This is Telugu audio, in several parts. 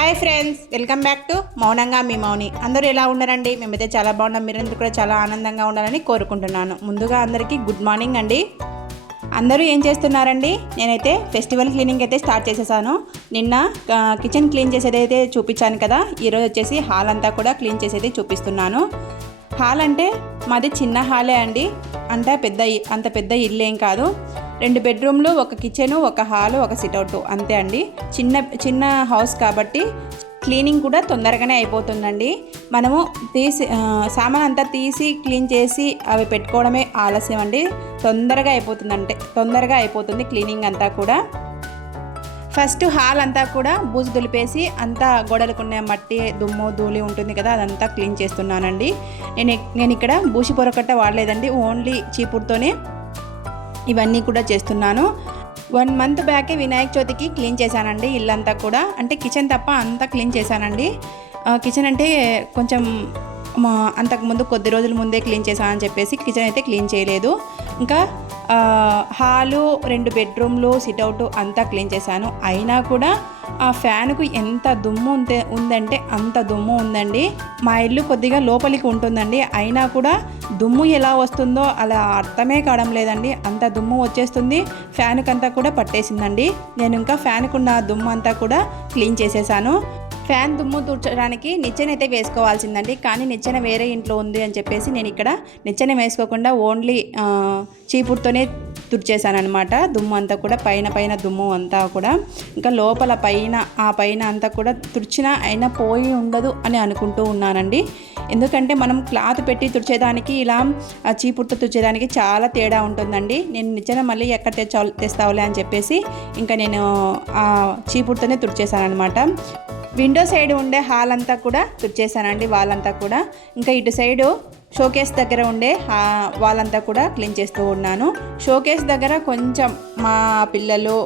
Hi friends welcome back to మౌనంగా మీ మౌని. అందరూ ఎలా ఉన్నారండి? మేమైతే చాలా బాగున్నాం. మీరందరూ కూడా చాలా ఆనందంగా ఉండాలని కోరుకుంటున్నాను. ముందుగా అందరికీ గుడ్ మార్నింగ్ అండి. అందరూ ఏం చేస్తున్నారండి? నేనైతే ఫెస్టివల్ క్లీనింగ్ అయితే స్టార్ట్ చేసేసాను. నిన్న కిచెన్ క్లీన్ చేసేది అయితే చూపించాను కదా ఈరోజు వచ్చేసి హాల్ అంతా కూడా క్లీన్ చేసేది చూపిస్తున్నాను. హాల్ అంటే మాది చిన్న హాలే అండి. అంటే పెద్ద ఇ- అంత పెద్ద ఇల్లు ఏం కాదు. రెండు బెడ్రూమ్లు ఒక కిచెను ఒక హాలు ఒక సిట్అవుట్. అంతే అండి. చిన్న చిన్న హౌస్ కాబట్టి క్లీనింగ్ కూడా తొందరగానే అయిపోతుందండి. మనము తీసి సామాన్ అంతా తీసి క్లీన్ చేసి అవి పెట్టుకోవడమే ఆలస్యం అండి. తొందరగా అయిపోతుంది అంటే తొందరగా అయిపోతుంది క్లీనింగ్ అంతా కూడా. ఫస్ట్ హాల్ అంతా కూడా బూజు దులిపేసి అంతా గోడలకున్న మట్టి దుమ్ము ధూళి ఉంటుంది కదా అదంతా క్లీన్ చేస్తున్నానండి. నేను నేను ఇక్కడ బూసి పొరకట్ట వాడలేదండి. ఓన్లీ చీపుడుతోనే ఇవన్నీ కూడా చేస్తున్నాను. వన్ మంత్ బ్యాకే వినాయక చవితికి క్లీన్ చేశానండి ఇల్లంతా కూడా. అంటే కిచెన్ తప్ప అంతా క్లీన్ చేశానండి. కిచెన్ అంటే కొంచెం అంతకుముందు కొద్ది రోజుల ముందే క్లీన్ చేశానని చెప్పేసి కిచెన్ అయితే క్లీన్ చేయలేదు. ఇంకా హాలు రెండు బెడ్రూమ్లు సిట్అవుట్ అంతా క్లీన్ చేశాను. అయినా కూడా ఆ ఫ్యాన్కు ఎంత దుమ్ము ఉంటే ఉందంటే అంత దుమ్ము ఉందండి. మా ఇల్లు కొద్దిగా లోపలికి ఉంటుందండి. అయినా కూడా దుమ్ము ఎలా వస్తుందో అలా అర్థమే కావడం లేదండి. అంత దుమ్ము వచ్చేస్తుంది. ఫ్యాన్కి అంతా కూడా పట్టేసిందండి. నేను ఇంకా ఫ్యాన్కున్న దుమ్ము అంతా కూడా క్లీన్ చేసేసాను. ఫ్యాన్ దుమ్ము తుడచడానికి నిచ్చెన అయితే వేసుకోవాల్సిందండి. కానీ నిచ్చెన వేరే ఇంట్లో ఉంది అని చెప్పేసి నేను ఇక్కడ నిచ్చెన వేసుకోకుండా ఓన్లీ చీపుడుతోనే తుడిచేసాను దుమ్ము అంతా కూడా పైన పైన దుమ్ము అంతా కూడా. ఇంకా లోపల పైన ఆ పైన అంతా కూడా తుడిచినా అయినా పోయి ఉండదు అని అనుకుంటూ ఉన్నానండి. ఎందుకంటే మనం క్లాత్ పెట్టి తుడిచేదానికి ఇలా ఆ చీపుడుతో తుడిచేదానికి చాలా తేడా ఉంటుందండి. నేను నిచ్చెన మళ్ళీ ఎక్కడ తెచ్చా తెస్తావులే అని చెప్పేసి ఇంకా నేను ఆ చీపుడుతోనే తుడిచేసాను అనమాట విండో సైడ్ ఉండే హాల్ అంతా కూడా తుడిచేసానండి వాల్ అంతా కూడా. ఇంకా ఇటు సైడు షోకేస్ దగ్గర ఉండే వాళ్ళంతా కూడా క్లీన్ చేస్తూ ఉన్నాను. షోకేస్ దగ్గర కొంచెం మా పిల్లలు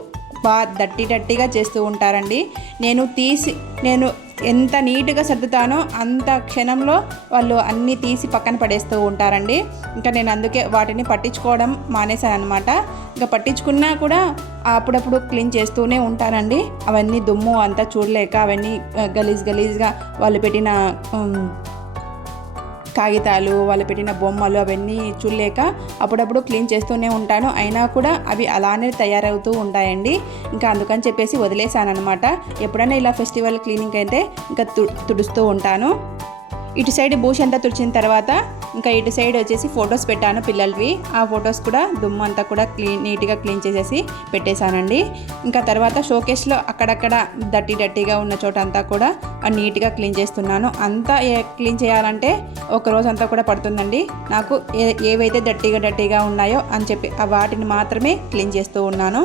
బాగా దట్టి దట్టిగా చేస్తూ ఉంటారండి. నేను తీసి నేను ఎంత నీట్గా సర్దుతానో అంత క్షణంలో వాళ్ళు అన్నీ తీసి పక్కన పడేస్తూ ఉంటారండి. ఇంకా నేను అందుకే వాటిని పట్టించుకోవడం మానేశాను అనమాట ఇంకా పట్టించుకున్నా కూడా అప్పుడప్పుడు క్లీన్ చేస్తూనే ఉంటానండి. అవన్నీ దుమ్ము అంతా చూడలేక అవన్నీ గలీజ్ గలీజ్గా వాళ్ళు పెట్టిన కాగితాలు వాళ్ళు పెట్టిన బొమ్మలు అవన్నీ చూడలేక అప్పుడప్పుడు క్లీన్ చేస్తూనే ఉంటాను. అయినా కూడా అవి అలానే తయారవుతూ ఉంటాయండి. ఇంకా అందుకని చెప్పేసి వదిలేసాను అనమాట ఎప్పుడైనా ఇలా ఫెస్టివల్ క్లీనింగ్ అయితే ఇంకా తు తుడుస్తూ ఉంటాను. ఇటు సైడ్ బూష్ అంతా తుడిచిన తర్వాత ఇంకా ఇటు సైడ్ వచ్చేసి ఫొటోస్ పెట్టాను పిల్లలవి. ఆ ఫొటోస్ కూడా దుమ్ము అంతా కూడా క్లీన్ నీట్గా క్లీన్ చేసేసి పెట్టేశానండి. ఇంకా తర్వాత షోకేస్లో అక్కడక్కడ దట్టి డట్టిగా ఉన్న చోట అంతా కూడా నీట్గా క్లీన్ చేస్తున్నాను. అంతా క్లీన్ చేయాలంటే ఒక రోజు అంతా కూడా పడుతుందండి. నాకు ఏ ఏవైతే డట్టిగా డట్టిగా ఉన్నాయో అని చెప్పి ఆ వాటిని మాత్రమే క్లీన్ చేస్తూ ఉన్నాను.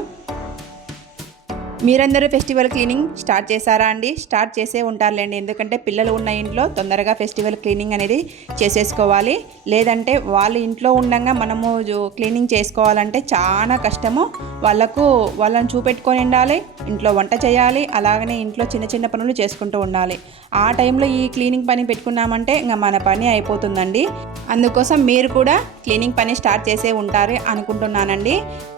మీరందరూ ఫెస్టివల్ క్లీనింగ్ స్టార్ట్ చేశారా అండి? స్టార్ట్ చేసే ఉంటారులేండి. ఎందుకంటే పిల్లలు ఉన్న ఇంట్లో తొందరగా ఫెస్టివల్ క్లీనింగ్ అనేది చేసేసుకోవాలి. లేదంటే వాళ్ళ ఇంట్లో ఉండగా మనము క్లీనింగ్ చేసుకోవాలంటే చాలా కష్టము. వాళ్ళకు వాళ్ళని చూపెట్టుకొని ఉండాలి ఇంట్లో వంట చేయాలి అలాగనే ఇంట్లో చిన్న చిన్న పనులు చేసుకుంటూ ఉండాలి. ఆ టైంలో ఈ క్లీనింగ్ పని పెట్టుకున్నామంటే ఇంకా మన పని అయిపోతుందండి. అందుకోసం మీరు కూడా క్లీనింగ్ పని స్టార్ట్ చేసే ఉంటారు అనుకుంటున్నానండి.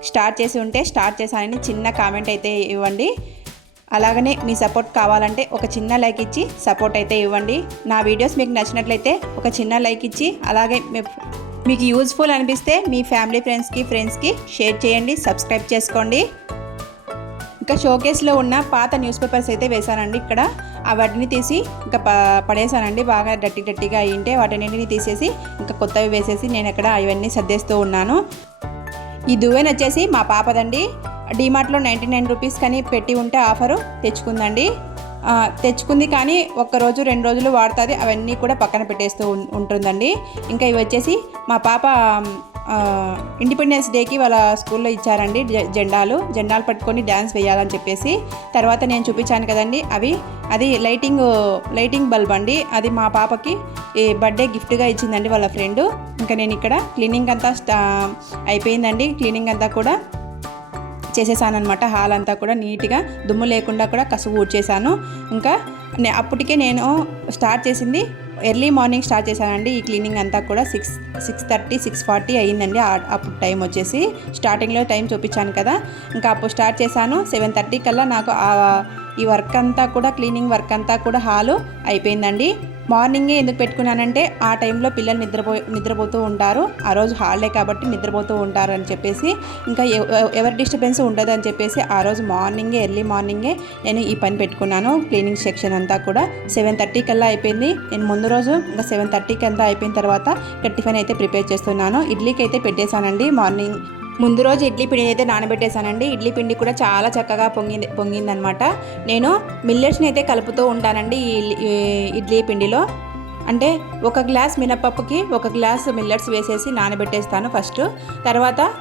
స్టార్ట్ చేసి ఉంటే స్టార్ట్ చేశానని చిన్న కామెంట్ అయితే ఇవ్వండి. అలాగనే మీ సపోర్ట్ కావాలంటే ఒక చిన్న లైక్ ఇచ్చి సపోర్ట్ అయితే ఇవ్వండి. నా వీడియోస్ మీకు నచ్చినట్లయితే ఒక చిన్న లైక్ ఇచ్చి అలాగే మీకు యూజ్ఫుల్ అనిపిస్తే మీ ఫ్యామిలీ ఫ్రెండ్స్కి ఫ్రెండ్స్కి షేర్ చేయండి సబ్స్క్రైబ్ చేసుకోండి. ఇంకా షోకేస్లో ఉన్న పాత న్యూస్ పేపర్స్ అయితే వేశానండి ఇక్కడ. ఆ వాటిని తీసి ఇంకా ప పడేసానండి బాగా డట్టి డట్టిగా అయ్యింటే వాటిని తీసేసి ఇంకా కొత్తవి వేసేసి నేను ఇక్కడ ఇవన్నీ సర్దేస్తూ ఉన్నాను. ఈ దువ్వెన వచ్చేసి మా పాపదండి. డీమార్ట్లో నైంటీ నైన్ రూపీస్ కానీ పెట్టి ఉంటే ఆఫరు తెచ్చుకుందండి. తెచ్చుకుంది కానీ ఒక్క రోజు రెండు రోజులు వాడుతుంది అవన్నీ కూడా పక్కన పెట్టేస్తూ ఉంటుందండి. ఇంకా ఇవి వచ్చేసి మా పాప ఇండిపెండెన్స్ డేకి వాళ్ళ స్కూల్లో ఇచ్చారండి జె- జెండాలు. జెండాలు పట్టుకొని డ్యాన్స్ వేయాలని చెప్పేసి తర్వాత నేను చూపించాను కదండి అవి. అది లైటింగ్ లైటింగ్ బల్బ్ అండి. అది మా పాపకి ఈ బర్త్డే గిఫ్ట్గా ఇచ్చిందండి వాళ్ళ ఫ్రెండ్. ఇంకా నేను ఇక్కడ క్లీనింగ్ అంతా స్టా అయిపోయిందండి. క్లీనింగ్ అంతా కూడా చేసేసానమాట హాల్ అంతా కూడా నీట్గా దుమ్ము లేకుండా కూడా కసువు ఊడ్చేసాను. ఇంకా నే- అప్పటికే నేను స్టార్ట్ చేసింది ఎర్లీ మార్నింగ్ స్టార్ట్ చేశానండి. ఈ క్లీనింగ్ అంతా కూడా six six thirty six forty అయ్యిందండి అప్పుడు టైం వచ్చేసి స్టార్టింగ్లో టైం చూపించాను కదా. ఇంకా అప్పుడు స్టార్ట్ చేశాను. సెవెన్ థర్టీ కల్లా నాకు ఈ వర్క్ అంతా కూడా క్లీనింగ్ వర్క్ అంతా కూడా హాలు అయిపోయిందండి. మార్నింగే ఎందుకు పెట్టుకున్నానంటే ఆ టైంలో పిల్లలు నిద్రపో నిద్రపోతూ ఉంటారు. ఆ రోజు హాలిడే కాబట్టి నిద్రపోతూ ఉంటారు అని చెప్పేసి ఇంకా ఎవ- ఎవరి డిస్టర్బెన్స్ ఉండదు అని చెప్పేసి ఆ రోజు మార్నింగే ఎర్లీ మార్నింగే నేను ఈ పని పెట్టుకున్నాను. క్లీనింగ్ సెక్షన్ అంతా కూడా సెవెన్ థర్టీ కల్లా అయిపోయింది. నేను ముందు రోజు ఇంకా సెవెన్ థర్టీకి అంతా అయిపోయిన తర్వాత ఇంకా టిఫిన్ అయితే ప్రిపేర్ చేస్తున్నాను. ఇడ్లీకి అయితే పెట్టేశానండి. మార్నింగ్ ముందు రోజు ఇడ్లీ పిండిని అయితే నానబెట్టేశానండి. ఇడ్లీ పిండి కూడా చాలా చక్కగా పొంగింది పొంగిందనమాట నేను మిల్లెట్స్ని అయితే కలుపుతూ ఉంటానండి ఈ ఇడ్లీ- పిండిలో. అంటే ఒక గ్లాస్ మినపప్పుకి ఒక గ్లాస్ మిల్లెట్స్ వేసేసి నానబెట్టేస్తాను ఫస్ట్. తర్వాత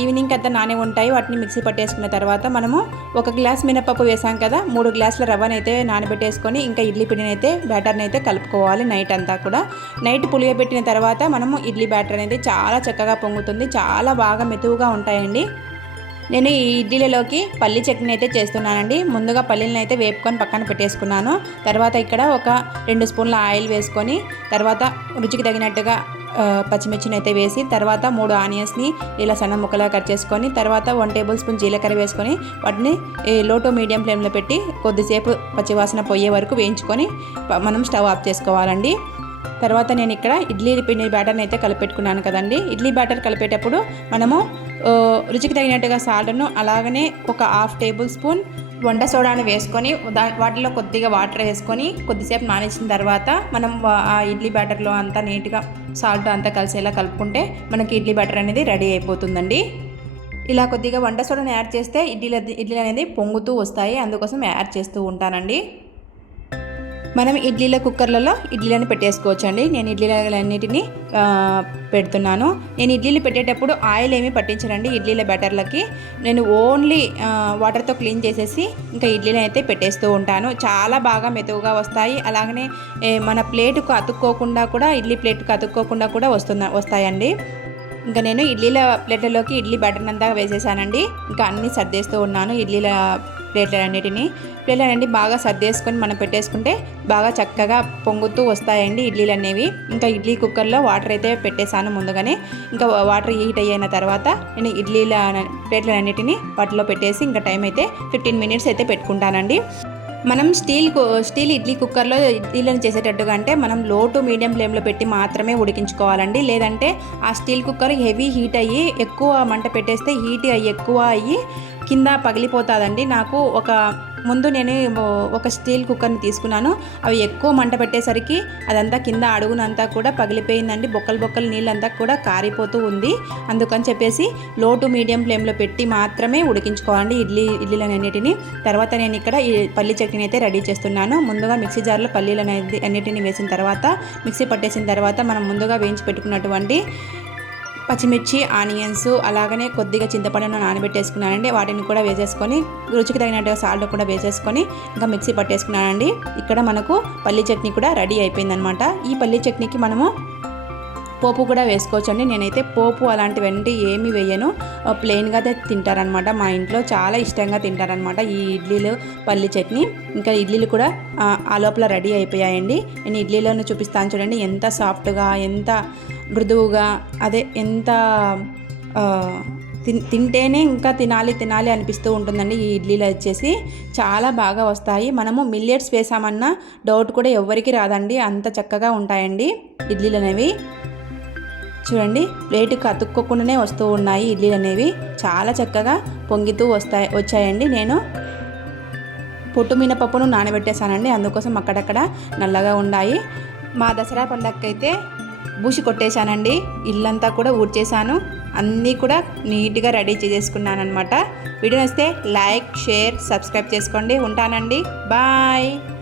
ఈవినింగ్ అంతా నానే ఉంటాయి. వాటిని మిక్సీ పట్టేసుకున్న తర్వాత మనము ఒక గ్లాస్ మినపప్పు వేసాం కదా మూడు గ్లాసుల రవ్వనైతే అయితే నానబెట్టేసుకొని ఇంకా ఇడ్లీ పిండిని అయితే బ్యాటర్ని అయితే కలుపుకోవాలి నైట్ అంతా కూడా. నైట్ పులియబెట్టిన తర్వాత మనము ఇడ్లీ బ్యాటర్ అనేది చాలా చక్కగా పొంగుతుంది. చాలా బాగా మెతువుగా ఉంటాయండి. నేను ఈ ఇడ్లీలలోకి పల్లి చట్నీ అయితే చేస్తున్నానండి. ముందుగా పల్లీలను అయితే వేపుకొని పక్కన పెట్టేసుకున్నాను. తర్వాత ఇక్కడ ఒక రెండు స్పూన్ల ఆయిల్ వేసుకొని తర్వాత రుచికి తగినట్టుగా పచ్చిమిర్చిని అయితే వేసి తర్వాత మూడు ఆనియన్స్ని ఇలా సన్న ముక్కలా కట్ చేసుకొని తర్వాత వన్ టేబుల్ స్పూన్ జీలకర్ర వేసుకొని వాటిని లోటో లో టు మీడియం ఫ్లేమ్లో పెట్టి కొద్దిసేపు పచ్చివాసన పోయే వరకు వేయించుకొని మనం స్టవ్ ఆఫ్ చేసుకోవాలండి. తర్వాత నేను ఇక్కడ ఇడ్లీ పిండి బ్యాటర్ని అయితే కలిపెట్టుకున్నాను కదండి. ఇడ్లీ బ్యాటర్ కలిపేటప్పుడు మనము రుచికి తగినట్టుగా సాల్ట్ను అలాగనే ఒక హాఫ్ టేబుల్ స్పూన్ వంట సోడాను వేసుకొని దా వాటిలో కొద్దిగా వాటర్ వేసుకొని కొద్దిసేపు నానేసిన తర్వాత మనం ఆ ఇడ్లీ బ్యాటర్లో అంతా నీట్గా సాల్ట్ అంతా కలిసేలా కలుపుకుంటే మనకి ఇడ్లీ బ్యాటర్ అనేది రెడీ అయిపోతుందండి. ఇలా కొద్దిగా వంట సోడాను యాడ్ చేస్తే ఇడ్లీలు ఇడ్లీలు అనేది పొంగుతూ వస్తాయి. అందుకోసం యాడ్ చేస్తూ ఉంటానండి. మనం ఇడ్లీల కుక్కర్లలో ఇడ్లీలను పెట్టేసుకోవచ్చండి. నేను ఇడ్లీలన్నిటిని పెడుతున్నాను. నేను ఇడ్లీలు పెట్టేటప్పుడు ఆయిల్ ఏమీ పట్టించనండి ఇడ్లీల బ్యాటర్లకి. నేను ఓన్లీ వాటర్తో క్లీన్ చేసేసి ఇంకా ఇడ్లీని అయితే పెట్టేస్తూ ఉంటాను. చాలా బాగా మెతువుగా వస్తాయి. అలాగనే మన ప్లేటుకు అతుక్కోకుండా కూడా ఇడ్లీ ప్లేట్కు అతుక్కోకుండా కూడా వస్తున్న వస్తాయండి. ఇంకా నేను ఇడ్లీల ప్లేట్లలోకి ఇడ్లీ బ్యాటర్ అంతా వేసేసానండి. ఇంకా అన్నీ సర్దేస్తూ ఉన్నాను ఇడ్లీల ప్లేట్లన్నిటిని ప్లేట్లన్నీ బాగా సర్దేసుకొని మనం పెట్టేసుకుంటే బాగా చక్కగా పొంగుతూ వస్తాయండి ఇడ్లీలు అనేవి ఇంకా ఇడ్లీ కుక్కర్లో వాటర్ అయితే పెట్టేశాను ముందుగానే. ఇంకా వాటర్ హీట్ అయిన తర్వాత నేను ఇడ్లీల ప్లేట్లన్నిటిని వాటిలో పెట్టేసి ఇంకా టైం అయితే ఫిఫ్టీన్ మినిట్స్ అయితే పెట్టుకుంటానండి. మనం స్టీల్ కు- స్టీల్ ఇడ్లీ కుక్కర్లో ఇడ్లీలను చేసేటట్టుగా అంటే మనం లో టు మీడియం ఫ్లేమ్లో పెట్టి మాత్రమే ఉడికించుకోవాలండి. లేదంటే ఆ స్టీల్ కుక్కర్ హెవీ హీట్ అయ్యి ఎక్కువ మంట పెట్టేస్తే హీట్ అయ్యి ఎక్కువ అయ్యి కింద పగిలిపోతుందండి. నాకు ఒక ముందు నేను ఒక స్టీల్ కుక్కర్ని తీసుకున్నాను. అవి ఎక్కువ మంట పెట్టేసరికి అదంతా కింద అడుగునంతా కూడా పగిలిపోయిందండి. బొక్కలు బొక్కలు నీళ్ళంతా కూడా కారిపోతూ ఉంది. అందుకని చెప్పేసి లో టు మీడియం ఫ్లేమ్లో పెట్టి మాత్రమే ఉడికించుకోవాలండి ఇడ్లీ ఇడ్లీలన్నిటిని తర్వాత నేను ఇక్కడ ఈ పల్లి చట్నీ అయితే రెడీ చేస్తున్నాను. ముందుగా మిక్సీ జార్లో పల్లీలు అనేది అన్నిటిని వేసిన తర్వాత మిక్సీ పట్టేసిన తర్వాత మనం ముందుగా వేయించి పెట్టుకున్నటువంటి పచ్చిమిర్చి ఆనియన్స్ అలాగనే కొద్దిగా చింతపండును నానబెట్టేసుకున్నానండి. వాటిని కూడా వేసేసుకొని రుచికి తగినట్టుగా సాల్ట్ కూడా వేసేసుకొని ఇంకా మిక్సీ పట్టేసుకున్నానండి. ఇక్కడ మనకు పల్లి చట్నీ కూడా రెడీ అయిపోయిందనమాట. ఈ పల్లి చట్నీకి మనము పోపు కూడా వేసుకోవచ్చండి. నేనైతే పోపు అలాంటివన్నీ ఏమి వేయను. ప్లెయిన్గా అయితే తింటారనమాట. మా ఇంట్లో చాలా ఇష్టంగా తింటారనమాట ఈ ఇడ్లీలు పల్లి చట్నీ. ఇంకా ఇడ్లీలు కూడా ఆ, ఆ లోపల రెడీ అయిపోయాయండి. నేను ఇడ్లీలను చూపిస్తాను చూడండి. ఎంత సాఫ్ట్గా ఎంత మృదువుగా అదే ఎంత తిన్ తింటేనే ఇంకా తినాలి తినాలి అనిపిస్తూ ఉంటుందండి ఈ ఇడ్లీలు వచ్చేసి. చాలా బాగా వస్తాయి. మనము మిల్లెట్స్ వేసామన్న డౌట్ కూడా ఎవ్వరికి రాదండి. అంత చక్కగా ఉంటాయండి ఇడ్లీలు అనేవి. చూడండి ప్లేట్కి అతుక్కోకుండానే వస్తూ ఉన్నాయి ఇడ్లీలు అనేవి. చాలా చక్కగా పొంగితూ వస్తాయి వచ్చాయండి. నేను పొట్టు మినపప్పును నానబెట్టేశానండి. అందుకోసం అక్కడక్కడ నల్లగా ఉన్నాయి మా దసరా పండగకైతే బూసి కొట్టేశానండి. ఇల్లంతా కూడా ఊడ్చేశాను. అన్నీ కూడా నీట్గా రెడీ చేసేసుకున్నాను అనమాట వీడియో వస్తే లైక్ షేర్ సబ్స్క్రైబ్ చేసుకోండి. ఉంటానండి. బాయ్.